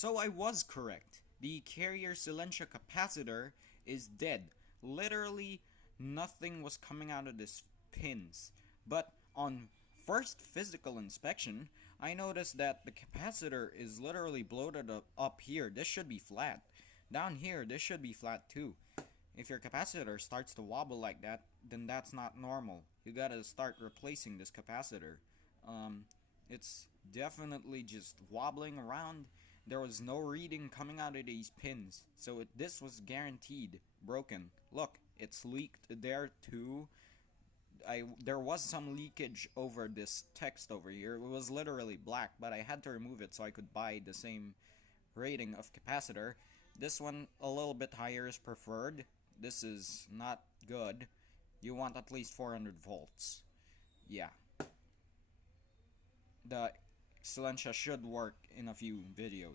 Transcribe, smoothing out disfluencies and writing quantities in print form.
So I was correct. The carrier silencia capacitor is dead. Literally nothing was coming out of these pins. But on first physical inspection, I noticed that the capacitor is literally bloated up here. This should be flat. Down here, this should be flat too. If your capacitor starts to wobble like that, then that's not normal. You gotta start replacing this capacitor. It's definitely just wobbling around. There was no reading coming out of these pins, so this was guaranteed broken. Look, it's leaked there too. There was some leakage over this text over here. It was literally black, but I had to remove it so I could buy the same rating of capacitor. This one a little bit higher is preferred. This is not good. You want at least 400 volts. Yeah. The silencia should work in a few videos.